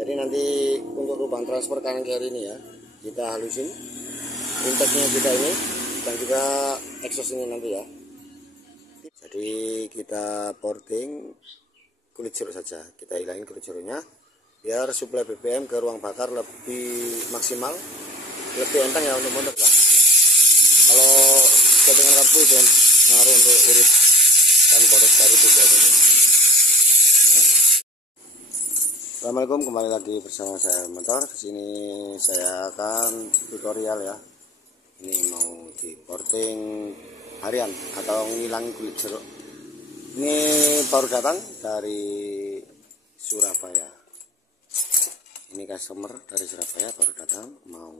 Jadi nanti untuk lubang transfer kanan kiri ini ya, kita halusin intake-nya juga ini dan juga exhaust ini nanti ya. Jadi kita porting kulit jeruk saja, kita hilangin kulit jeruknya biar suplai BBM ke ruang bakar lebih maksimal, lebih enteng ya untuk motor lah. Kalau settingan rapu itu ngaruh untuk irit dan poros dari BBM itu. Assalamualaikum, kembali lagi bersama saya Motor. Kesini saya akan tutorial ya. Ini mau di porting harian atau ngilangin kulit jeruk. Ini baru datang dari Surabaya. Ini customer dari Surabaya baru datang, mau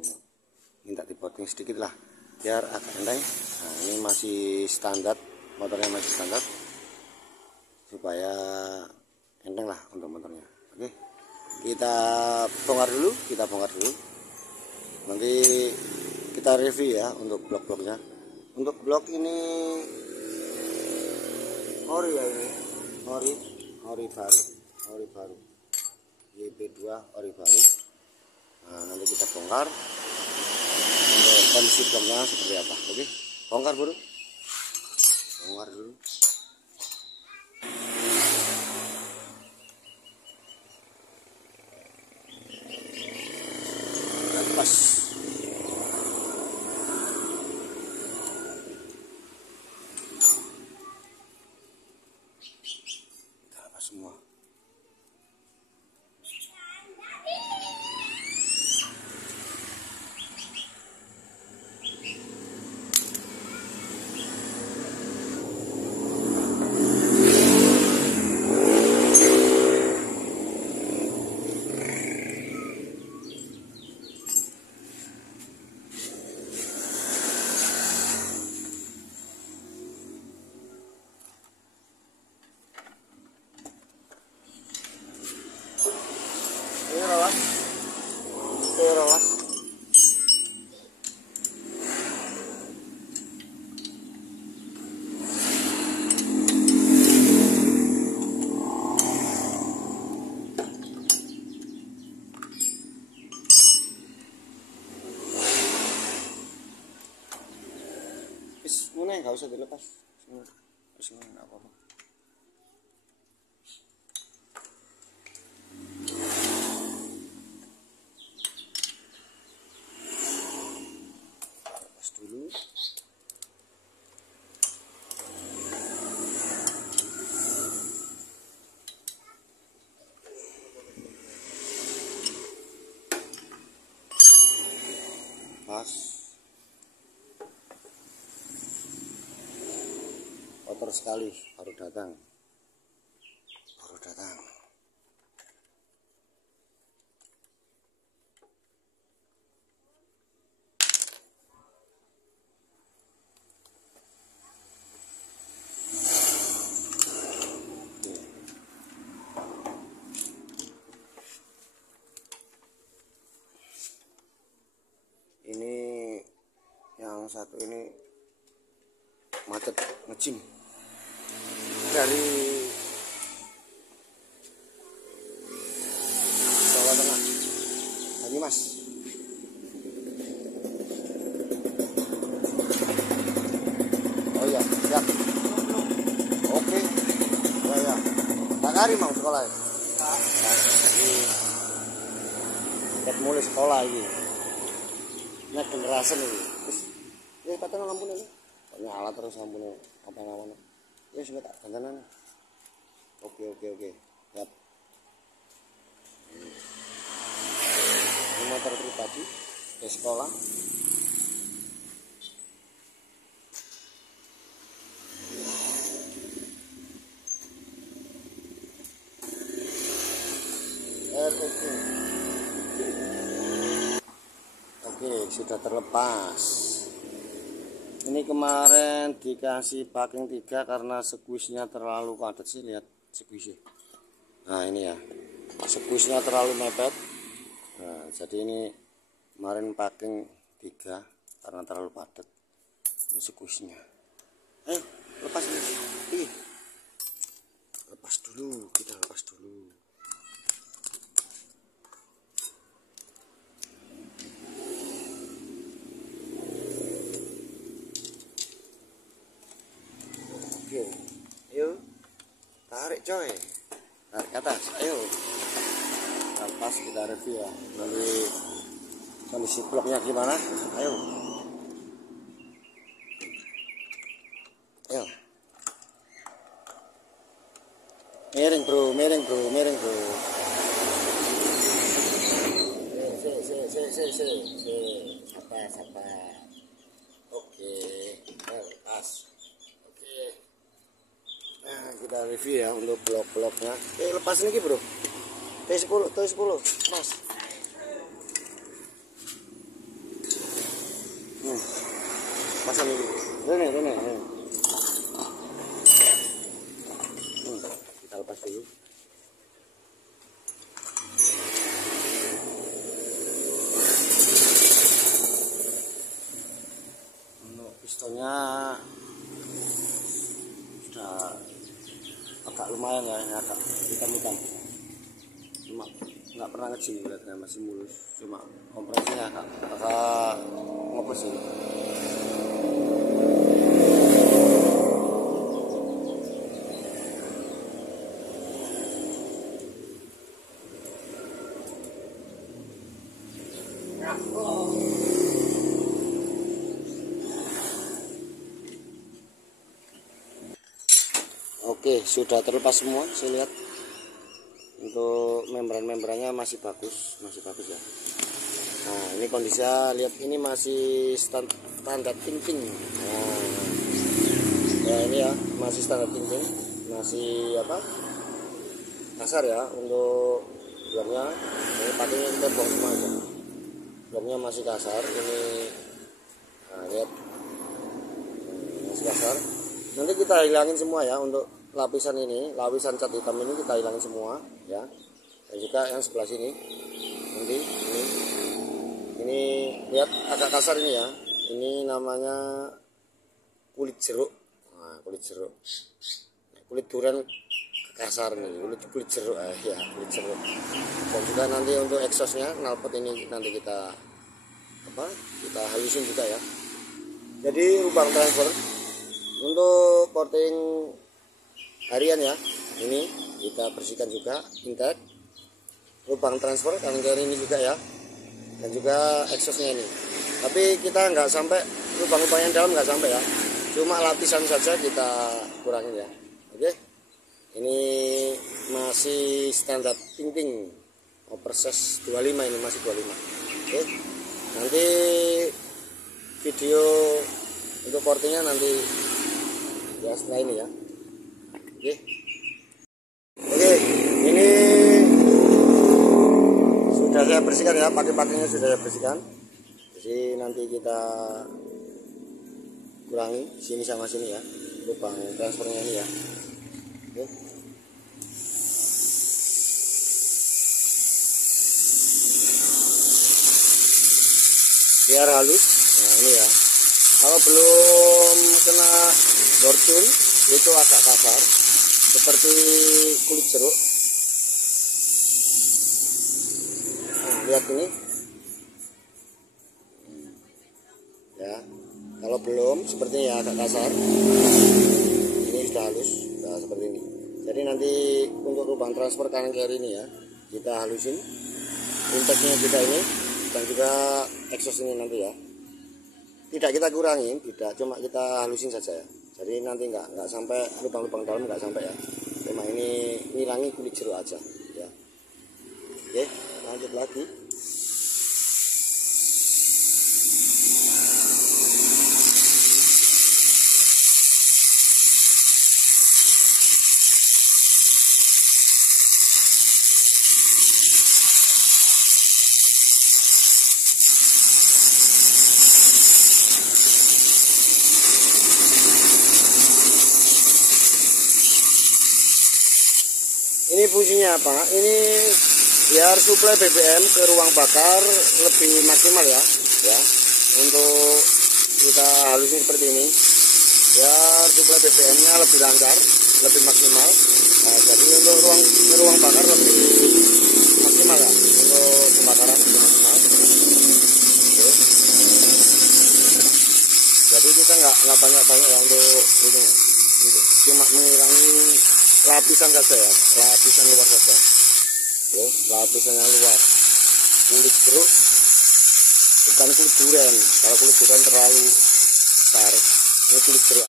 minta di porting sedikit lah biar agak enteng. Nah, ini masih standar, motornya masih standar supaya enteng lah untuk motornya. Oke, kita bongkar dulu, nanti kita review ya untuk blok-bloknya. Untuk blok ini ori ya, ini ori baru YB2 ori baru. Nah, nanti kita bongkar untuk kondisi bloknya seperti apa. Oke, bongkar dulu. Lepas. Kita lepas semua. Ini rolas. Wis ngene enggak usah dilepas. Wis ngene enggak apa-apa. Dulu pas kotor sekali, baru datang ini yang satu ini macet ngecim dari Jawa Tengah. Ini Mas, oh iya siap, oke ya tak hari mau sekolah ya. Ket mulai sekolah ini nek generasi nih, terus ya patah lampunya nih, nyala terus lampunya apa-apa. Ya sudah tak gantian. Oke, siap. Ini motor pribadi di sekolah. Oke, sudah terlepas. Ini kemarin dikasih packing 3 karena squeeze-nya terlalu padat sih, lihat squeeze. Nah, ini ya. Squeeze-nya terlalu mepet. Nah, jadi ini kemarin packing 3 karena terlalu padat. Ini squeeze-nya. Ayo, lepas ini. Lepas dulu, kita lepas dulu. tarik coy, tarik ke atas, ayo. Lepas kita review ya, nanti kondisi bloknya gimana, ayo. Ayo. Miring bro, miring bro, miring bro. Sabar. Oke, lepas. Oke. Nah, kita review ya untuk blok-bloknya. Lepas ini bro. T10, mas. Pasang ini. Rene. Kita lepas dulu. Untuk pistonnya sudah agak lumayan ya, ini agak hitam-hitam. Cuma nggak pernah ngecil, lihatnya masih mulus. Cuma kompresinya agak ngopes ini. Oke, sudah terlepas semua, saya lihat. Untuk membran-membrannya masih bagus ya. Nah, ini kondisinya, lihat ini masih standar ting-ting. Nah, ya ini ya, masih standar ting-ting, masih apa? Kasar ya untuk bloknya. Ini pakainya kita buang semua aja. Bloknya masih kasar, ini. Nah, lihat. Masih kasar. Nanti kita hilangin semua ya untuk lapisan ini, lapisan cat hitam ini kita hilangin semua ya. Dan juga yang sebelah sini nanti ini lihat agak kasar ini ya, ini namanya kulit jeruk. Nah, kulit jeruk, kulit durian kasar nih, kulit jeruk ya, kulit jeruk. Dan juga nanti untuk exhaustnya, knalpot ini nanti kita halusin juga ya. Jadi lubang transfer untuk porting harian ya, ini kita bersihkan juga intek, lubang transfer kanan kiri ini juga ya, dan juga exhaustnya ini. Tapi kita nggak sampai lubang-lubang yang dalam, nggak sampai ya, cuma lapisan saja kita kurangin ya. Oke, ini masih standar ting-ting, oversize 25, ini masih 25. Oke, nanti video untuk portingnya nanti ya setelah ini ya. Oke, ini sudah saya bersihkan ya, pakai-pakainya sudah saya bersihkan. Jadi nanti kita kurangi sini sama sini ya, lubang transfernya ini ya. Oke. Biar halus. Nah ini ya. Kalau belum kena borcun itu agak kasar, seperti kulit jeruk. Nah, lihat ini ya, kalau belum sepertinya ya agak kasar, ini sudah halus, nah, seperti ini. Jadi nanti untuk lubang transfer kanan kiri ini ya, kita halusin inteknya juga ini, dan juga exhaust ini nanti ya. Tidak kita kurangin, tidak, cuma kita halusin saja ya. Jadi nanti nggak sampai lubang-lubang dalam, nggak sampai ya. Cuma ini ngilangi kulit jeruk aja ya. Oke, lanjut lagi. Ini fungsinya apa? Ini biar suplai BBM ke ruang bakar lebih maksimal ya. Untuk kita halusin seperti ini, biar suplai BBM-nya lebih lancar, lebih maksimal. Nah, jadi untuk ruang bakar lebih maksimal ya, untuk pembakaran lebih maksimal. Oke. Jadi kita nggak banyak ya untuk ini, cuma mengurangi lapisan saja ya, lapisan luar saja. Oke, lapisan yang luar. Kulit jeruk, bukan kulit durian. Kalau kulit durian terlalu besar. Ini kulit jeruk.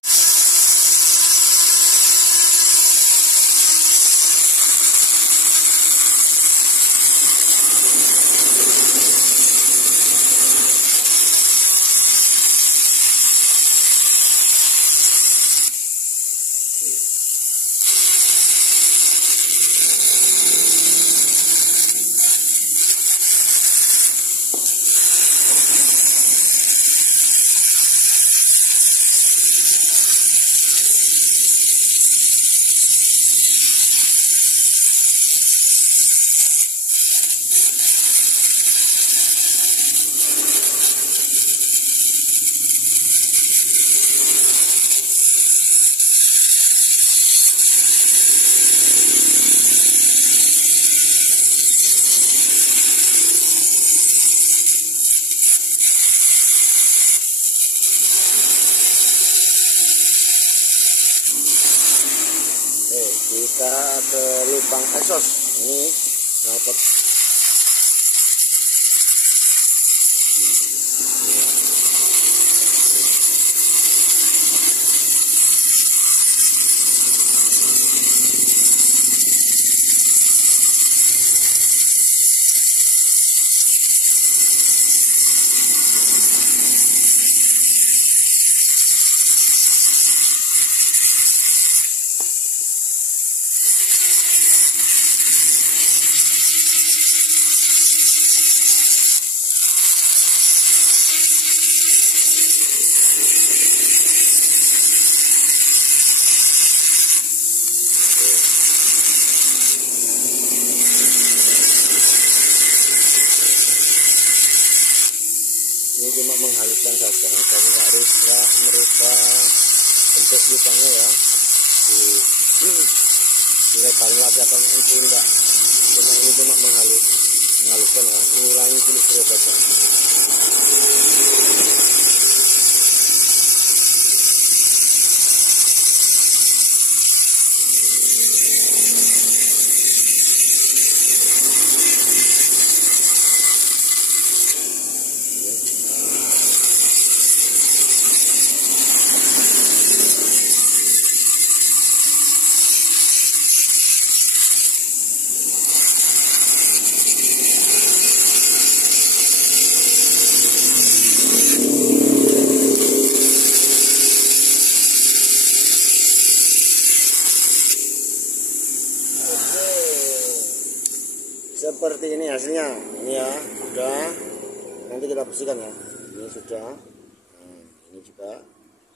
Kita ke lubang exhaust ini dapat ini cuma menghaluskan saja, jadi nggak harus merubah bentuk lubangnya ya, dilebarin lagi atau itu enggak, cuma ini cuma menghaluskan ya, mengulangi kulit jeruk saja. Seperti ini hasilnya, ini ya sudah, nanti kita bersihkan ya, ini sudah, ini juga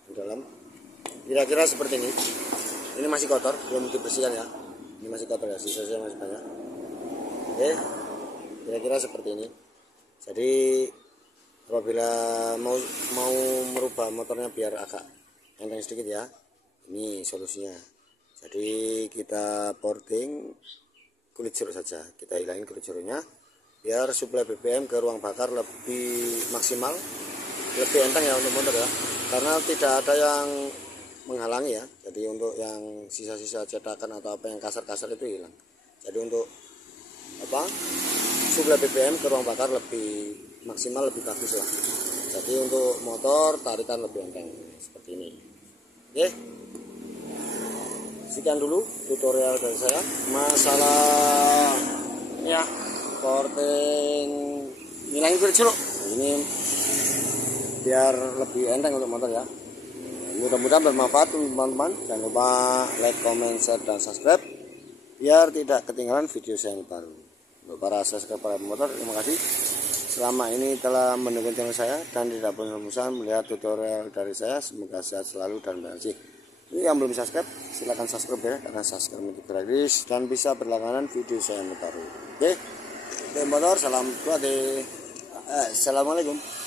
di dalam, kira-kira seperti ini masih kotor, belum dibersihkan ya, ini masih kotor ya, sisa-sisa masih banyak. Oke, kira-kira seperti ini. Jadi apabila mau merubah motornya biar agak enteng sedikit ya, ini solusinya. Jadi kita porting kulit jeruk saja, kita hilangin kulit jeruknya biar suplai BBM ke ruang bakar lebih maksimal, lebih enteng ya untuk motor ya, karena tidak ada yang menghalangi ya. Jadi untuk yang sisa-sisa cetakan atau apa yang kasar-kasar itu hilang. Jadi untuk apa, suplai BBM ke ruang bakar lebih maksimal, lebih bagus lah. Jadi untuk motor tarikan lebih enteng seperti ini. Oke, sekian dulu tutorial dari saya masalah ya porting ngilangin kulit jeruk ini biar lebih enteng untuk motor ya. Mudah-mudahan bermanfaat teman-teman. Jangan lupa like, comment, share, dan subscribe biar tidak ketinggalan video saya yang baru. Untuk para subscriber motor, terima kasih selama ini telah mendukung channel saya dan tidak bosan-bosan melihat tutorial dari saya. Semoga sehat selalu dan berhasil. Ini yang belum subscribe, silahkan subscribe ya, karena subscribe itu gratis dan bisa berlangganan video saya yang baru. Oke, motor, salam buat assalamualaikum.